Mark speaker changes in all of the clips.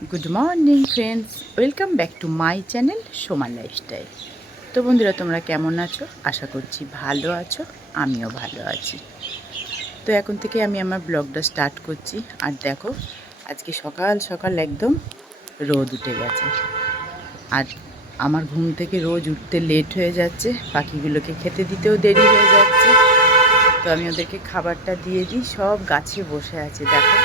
Speaker 1: Good morning friends welcome back to my channel সোমার lifestyle তো বন্ধুরা, তোমরা কেমন আছো? আশা করছি ভালো আছো, আমিও ভালো আছি। তো এখন থেকে আমি আমার ব্লগটা স্টার্ট করছি। আর দেখো, আজকে সকাল সকাল একদম রোদ উঠে গেছে। আর আমার ঘুম থেকে রোজ উঠতে লেট হয়ে যাচ্ছে। পাখিগুলোকে খেতে দিতেও দেরি হয়ে যাচ্ছে। তো আমি ওদেরকে খাবারটা দিয়ে দিই। সব গাছে বসে আছে, দেখো।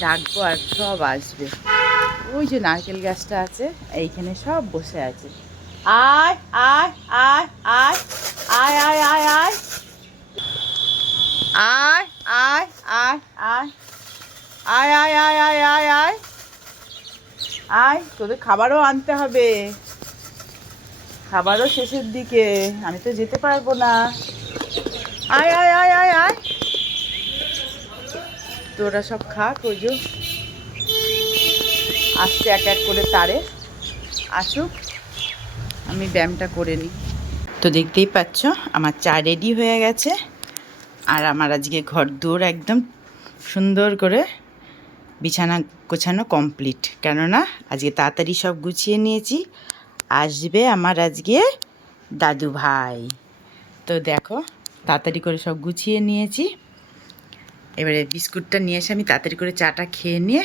Speaker 1: ডাকবো আর সব আসবে। ওই যে নারকেল গাছটা আছে এইখানে সব বসে আছে আয় আয় আয় আয় আয় আয় আয় আয় আয় আয় আয় আয় আয় আয় আয় আয় আয় আয় আয় তোদের খাবারও আনতে হবে খাবারও শেষের দিকে আমি তো যেতে পারব না আয় আয় আয় আয় আয় তোরা সব খা কজু আসতে এক এক করে তারে আসুক, আমি ব্যায়ামটা করে নিই। তো দেখতেই পাচ্ছ, আমার চা রেডি হয়ে গেছে। আর আমার আজকে ঘর দৌড় একদম সুন্দর করে বিছানা গোছানো কমপ্লিট কেননা, আজকে তাড়াতাড়ি সব গুছিয়ে নিয়েছি। আসবে আমার আজকে দাদু ভাই। তো দেখো, তাড়াতাড়ি করে সব গুছিয়ে নিয়েছি। এবারে বিস্কুটটা নিয়ে এসে আমি তাড়াতাড়ি করে চাটা খেয়ে নিয়ে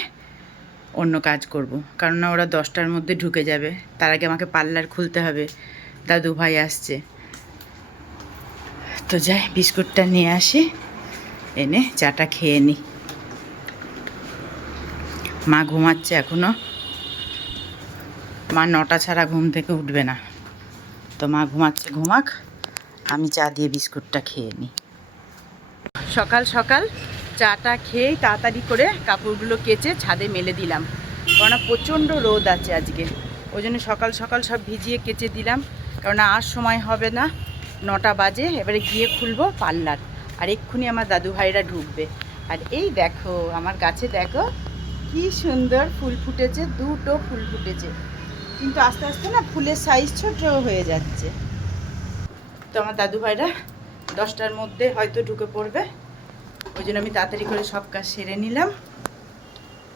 Speaker 1: অন্য কাজ করব। কারণ না ওরা দশটার মধ্যে ঢুকে যাবে। তার আগে আমাকে পার্লার খুলতে হবে। দাদু ভাই আসছে। তো যাই, বিস্কুটটা নিয়ে আসি। এনে চাটা খেয়ে নিই মা ঘুমাচ্ছে এখনও। মা নটা ছাড়া ঘুম থেকে উঠবে না। তো মা ঘুমাচ্ছে, ঘুমাক। আমি চা দিয়ে বিস্কুটটা খেয়ে নিই সকাল সকাল। চাটা খেয়েই তাড়াতাড়ি করে কাপড়গুলো কেচে ছাদে মেলে দিলাম। কেননা প্রচণ্ড রোদ আছে আজকে। ওই জন্য সকাল সকাল সব ভিজিয়ে কেচে দিলাম। কেননা আর সময় হবে না। নটা বাজে, এবারে গিয়ে খুলবো পার্লার। আর এক্ষুনি আমার দাদু ভাইরা ঢুকবে। আর এই দেখো, আমার গাছে দেখো, কি সুন্দর ফুল ফুটেছে, দুটো ফুল ফুটেছে। কিন্তু আস্তে আস্তে না ফুলের সাইজ ছোট হয়ে যাচ্ছে। তো আমার দাদু ভাইরা দশটার মধ্যে হয়তো ঢুকে পড়বে। ওই জন্য আমি তাড়াতাড়ি করে সব কাজ সেরে নিলাম।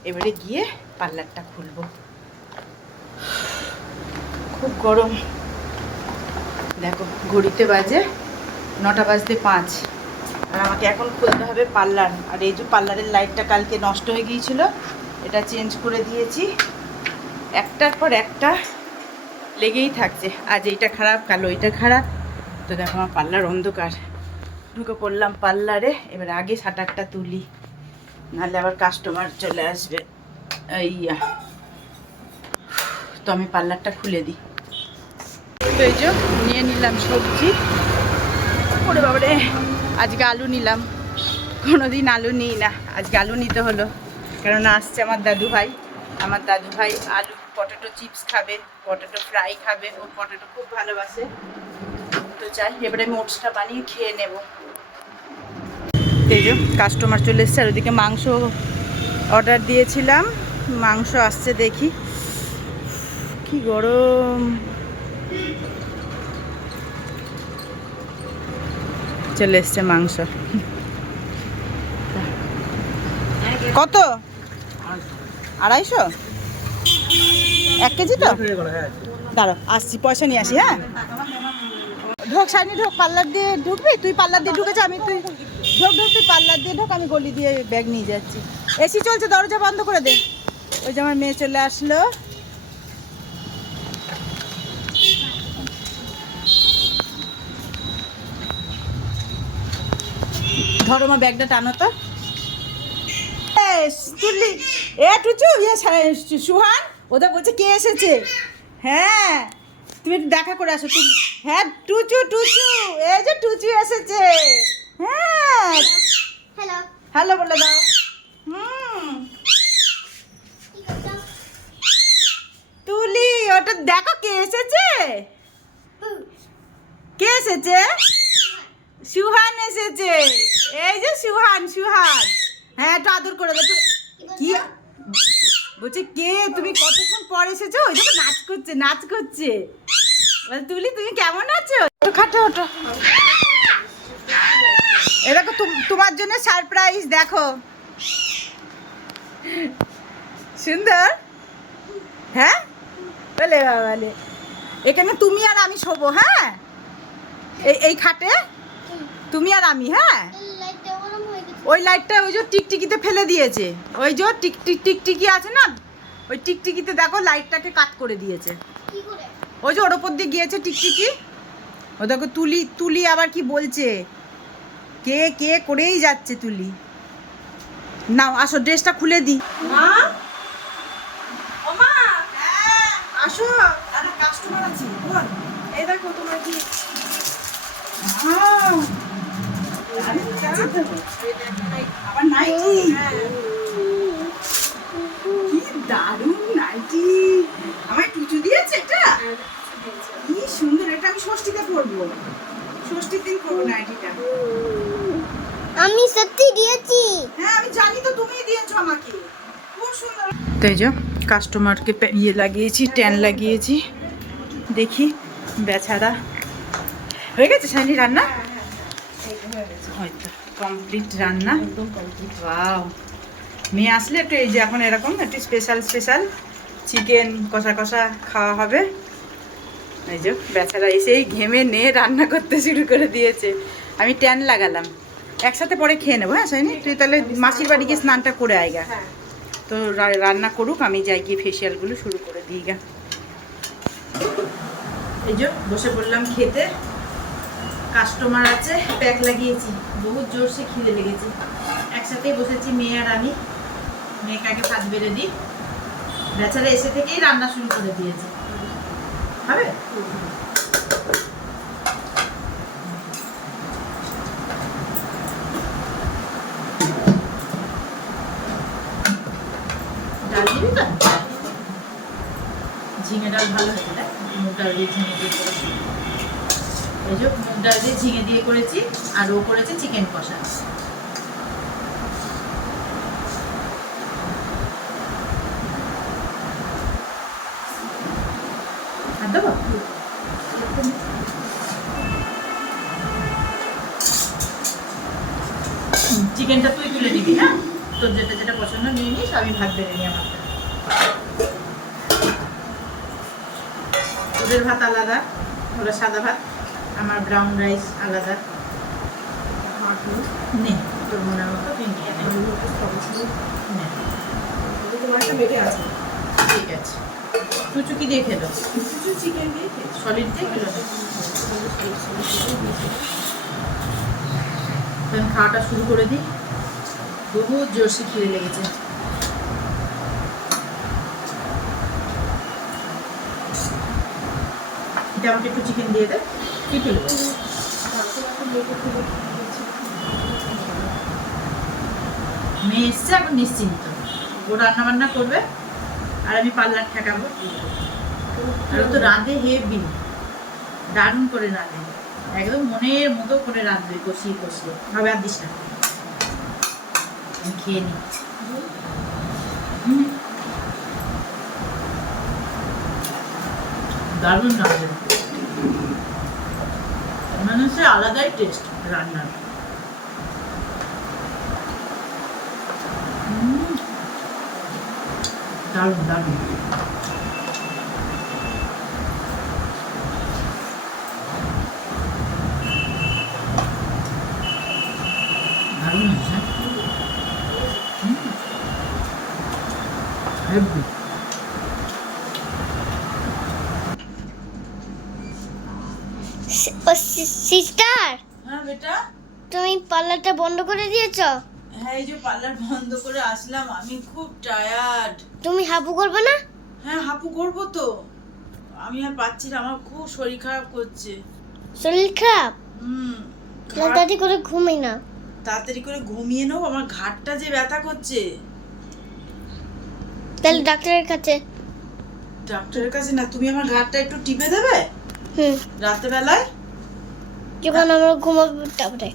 Speaker 1: এবারে গিয়ে পার্লারটা খুলবো। খুব গরম। দেখো, ঘড়িতে বাজে নটা বাজতে পাঁচ। আর আমাকে এখন খুলতে হবে পার্লার। আর এই যে পার্লারের লাইটটা কালকে নষ্ট হয়ে গিয়েছিল, এটা চেঞ্জ করে দিয়েছি। একটার পর একটা লেগেই থাকছে। আজ এইটা খারাপ, কাল ওইটা খারাপ। তো দেখো, আমার পার্লার অন্ধকার। ঢুকে পড়লাম পার্লারে, এবার আগে শাটারটা তুলি। নাহলে আবার কাস্টমার চলে আসবে। ইয়া তো আমি পার্লারটা খুলে দিই। নিয়ে নিলাম সবজি। ওরে বাবারে, আজকে আলু নিলাম। কোনোদিন আলু নিই না। আজকে আলু নিতে হলো। কেননা আসছে আমার দাদু ভাই আমার দাদু ভাই আলু, পটেটো চিপস খাবে, পটেটো ফ্রাই খাবে। ও পটেটো খুব ভালোবাসে। তো যাই, এবারে আমি ওটসটা বানিয়ে খেয়ে নেব। এই যে কাস্টমার চলে এসছে, আর ওদিকে মাংস অর্ডার দিয়েছিলাম। মাংস আসছে দেখি। কি গরম। চলে এসছে মাংস। কত? আড়াইশো? এক কেজি তো? দাঁড়ো, আসছি, পয়সা নিয়ে আসি হ্যাঁ? ঢোক সাইনি ঢোক, পার্লার দিয়ে ঢুকবি? তুই পার্লার দিয়ে ঢুকেছ, আমি তুই ঢোক ঢোক, তুই দিয়ে ঢোক, আমি গলি দিয়ে ব্যাগ নিয়ে যাচ্ছি। এসি চলছে, দরজা বন্ধ করে দে। ওই যে আমার মেয়ে চলে আসলো। ধরো আমার ব্যাগটা টানো তো। তুললি, এ, টুচু ইয়ে সুহান, ওদের বলছে কে এসেছে? হ্যাঁ তুমি দেখা করে আসো তুমি হ্যাঁ টুচু টুচু, এই যে টুচু এসেছে। হ্যাঁ।
Speaker 2: হ্যালো
Speaker 1: হ্যালো বলে দাও। হুম। তুলি ওটা দেখো কে এসেছে? কে এসেছে? সুহান এসেছে। এই যে সুহান সুহান। হ্যাঁ একটু আদর করে দে একটু- কি? বলছে কে? তুমি কতক্ষণ পর এসেছ? ওই দেখো নাচ করছে নাচ করছে। তুলি তুমি কেমন আছো? খাটো ওঠো। এ দেখো তুম- তোমার জন্য সারপ্রাইজ দেখো। সুন্দর? হ্যাঁ? বলে বাবালে এখানে তুমি আর আমি শোবো হ্যাঁ? এই এই খাটে? তুমি আর আমি হ্যাঁ? ওই লাইটটা ওই যে টিকটিকিতে ফেলে দিয়েছে। ওই যে টিক টিক টিকটিকি আছে না? ওই টিকটিকিতে দেখো লাইটটাকে কাট করে দিয়েছে। ওই যে ওর ওপর দিয়ে গিয়েছে টিকটিকি। ও দেখো তুলি তুলি আবার কি বলছে? কে কে করেই যাচ্ছে তুলি। নাও আসো ড্রেসটা খুলে দি। মা? ও আসো। আরে কাস্টমার আছে বল। এই দেখো তোমার কি? আহ, আরে যা তো। আবার নাইটি কি দারুণ নাইটি আমায় টুচু দিয়েছে এটা? কি সুন্দর এটা আমি ষষ্ঠীতে পরবো। ষষ্ঠীর দিন পরবো নাইটিটা
Speaker 2: আমি সত্যি দিয়েছি।
Speaker 1: হ্যাঁ আমি জানি তো তুমিই দিয়েছ আমাকে। খুব সুন্দর। তাই যে কাস্টমারকে ইয়ে লাগিয়েছি ট্যান লাগিয়েছি। দেখি বেচারা। হয়ে গেছে সাইনি রান্না? হয়তো কমপ্লিট রান্না। ওয়াও মেয়ে আসলে একটু এই যে এখন এরকম একটু স্পেশাল স্পেশাল চিকেন কষা কষা খাওয়া হবে। এই যে বেচারা এসেই ঘেমে নিয়ে রান্না করতে শুরু করে দিয়েছে। আমি ট্যান লাগালাম। একসাথে পরে খেয়ে নেব হ্যাঁ সাইনি তুই তাহলে মাসির বাড়ি গিয়ে স্নানটা করে আয়গা তো রান্না করুক আমি যাই গিয়ে ফেসিয়ালগুলো শুরু করে দিই গা। এই যে বসে পড়লাম খেতে। কাস্টমার আছে প্যাক লাগিয়েছি। বহুত জোরসে খিদে লেগেছে। একসাথেই বসেছি মেয়ে আর আমি। মেয়েকে আগে ভাত বেড়ে দিই। বেচারা এসে থেকেই রান্না শুরু করে দিয়েছে। হবে ডাল দিবি তো ঝিঙে মুগ ডাল দিয়ে ঝিঙে দিয়ে করেছি। মুগ ডাল দিয়ে দিয়ে করেছি, আর ও করেছে চিকেন কষা। দেবো? চিকেনটা তুই তুলে নিবি হ্যাঁ? তোর যেটা যেটা পছন্দ নিয়ে নিস, আমি ভাত বেড়ে নিই আমার। ওদের ভাত আলাদা, ওরা সাদা ভাত, আমার ব্রাউন রাইস আলাদা। নে, তোর মনের মতো। ঠিক আছে। চুচু দিয়ে খেলো চিকেন দিয়ে সলিড দিয়ে খাওয়াটা শুরু করে দিই। বহুত জোরসে খিদে লেগেছে। এটা আমাকে একটু চিকেন দিয়ে দে। কি তুলবো মেয়ে এসছে এখন নিশ্চিন্ত। ও রান্না বান্না করবে, আর আমি পার্লার ঠেকাবো। আর তো রাঁধে হেভি দারুণ করে রাঁধে। একদম মনের মতো করে রাঁধবে, কষিয়ে কষিয়ে। হবে আর দিস না। খেয়ে হুম। দারুণ রাঁধে মানে সে আলাদাই টেস্ট রান্নার হুম। দারুণ দারুণ দারুণ হয়েছে হুম।
Speaker 2: সিস্টার
Speaker 1: হ্যাঁ বেটা?
Speaker 2: তুমি পার্লারটা বন্ধ করে দিয়েছ?
Speaker 1: হ্যাঁ এই যে পার্লার বন্ধ করে আসলাম আমি খুব টায়ার্ড
Speaker 2: তুমি হাবু করবে না?
Speaker 1: হ্যাঁ হাপু করব তো। আমি আর পাচ্ছি না আমার খুব শরীর খারাপ করছে।
Speaker 2: শরীর খারাপ?
Speaker 1: হুম
Speaker 2: তাড়াতাড়ি করে ঘুমাই না
Speaker 1: তাড়াতাড়ি করে ঘুমিয়ে নেব আমার ঘাটটা যে ব্যথা করছে।
Speaker 2: তাহলে ডাক্তারের কাছে।
Speaker 1: ডাক্তারের কাছে না তুমি আমার ঘাটটা একটু টিপে দেবে?
Speaker 2: হুম।
Speaker 1: রাতের বেলায়
Speaker 2: যখন আমরা ঘুমাবো তারপরে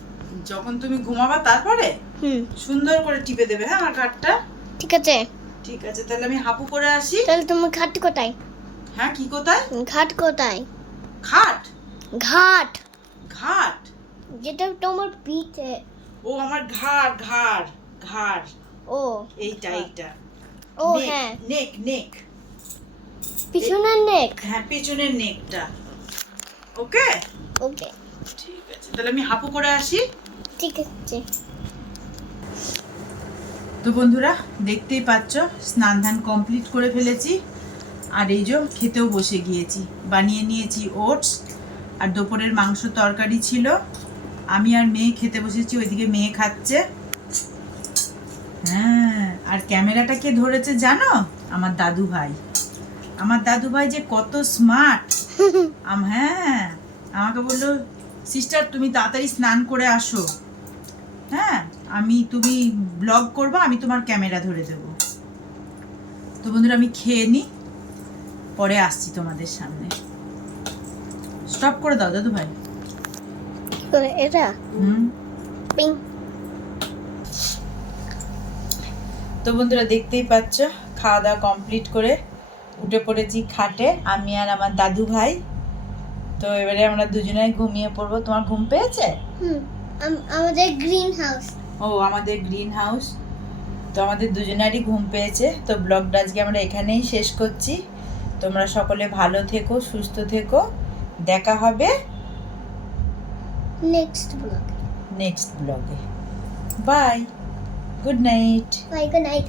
Speaker 1: যখন তুমি ঘুমাবা তারপরে?
Speaker 2: হুম।
Speaker 1: সুন্দর করে টিপে দেবে হ্যাঁ আমার ঘাটটা
Speaker 2: ঠিক আছে।
Speaker 1: ঠিক আছে তাহলে আমি হাপু করে আসি।
Speaker 2: তাহলে তুমি ঘাট কোথায়?
Speaker 1: হ্যাঁ কি কোথায়?
Speaker 2: ঘাট কোথায়?
Speaker 1: খাট?
Speaker 2: ঘাট।
Speaker 1: ঘাট?
Speaker 2: যেটা তোমার পিঠে।
Speaker 1: ও আমার ঘাড় ঘাড় ঘাড়।
Speaker 2: ও
Speaker 1: এইটা এইটা।
Speaker 2: ও হ্যাঁ।
Speaker 1: নেক নেক।
Speaker 2: পিছনের নেক?
Speaker 1: হ্যাঁ পিছনের নেকটা। ওকে?
Speaker 2: ওকে।
Speaker 1: ঠিক আছে তাহলে আমি হাপু করে আসি।
Speaker 2: ঠিক আছে।
Speaker 1: তো বন্ধুরা দেখতেই পাচ্ছ স্নান ধান কমপ্লিট করে ফেলেছি। আর এই যে খেতেও বসে গিয়েছি। বানিয়ে নিয়েছি ওটস আর দুপুরের মাংস তরকারি ছিল। আমি আর মেয়ে খেতে বসেছি ওইদিকে মেয়ে খাচ্ছে। হ্যাঁ আর ক্যামেরাটা কে ধরেছে জানো? আমার দাদু ভাই। আমার দাদু ভাই যে কত স্মার্ট আম হ্যাঁ আমাকে বলল সিস্টার তুমি তাড়াতাড়ি স্নান করে আসো। হ্যাঁ আমি তুমি ব্লগ করবা আমি তোমার ক্যামেরা ধরে দেবো। তো বন্ধুরা আমি খেয়ে নিই পরে আসছি তোমাদের সামনে। স্টপ করে দাও দাদু ভাই।
Speaker 2: এটা?
Speaker 1: হুম।
Speaker 2: পিং
Speaker 1: তো বন্ধুরা দেখতেই পাচ্ছ খাওয়া দাওয়া কমপ্লিট করে উঠে পড়েছি খাটে। আমি আর আমার দাদু ভাই। তো এবারে আমরা দুজনেই ঘুমিয়ে পড়ব। তোমার ঘুম পেয়েছে?
Speaker 2: হুম আমাদের গ্রিন হাউস।
Speaker 1: ও আমাদের গ্রিন হাউস। তো আমাদের দুজনেরই ঘুম পেয়েছে। তো ব্লগটা আজকে আমরা এখানেই শেষ করছি। তোমরা সকলে ভালো থেকো সুস্থ থেকো। দেখা হবে
Speaker 2: নেক্সট ব্লগ
Speaker 1: নেক্সট ব্লগে bye good night
Speaker 2: bye good night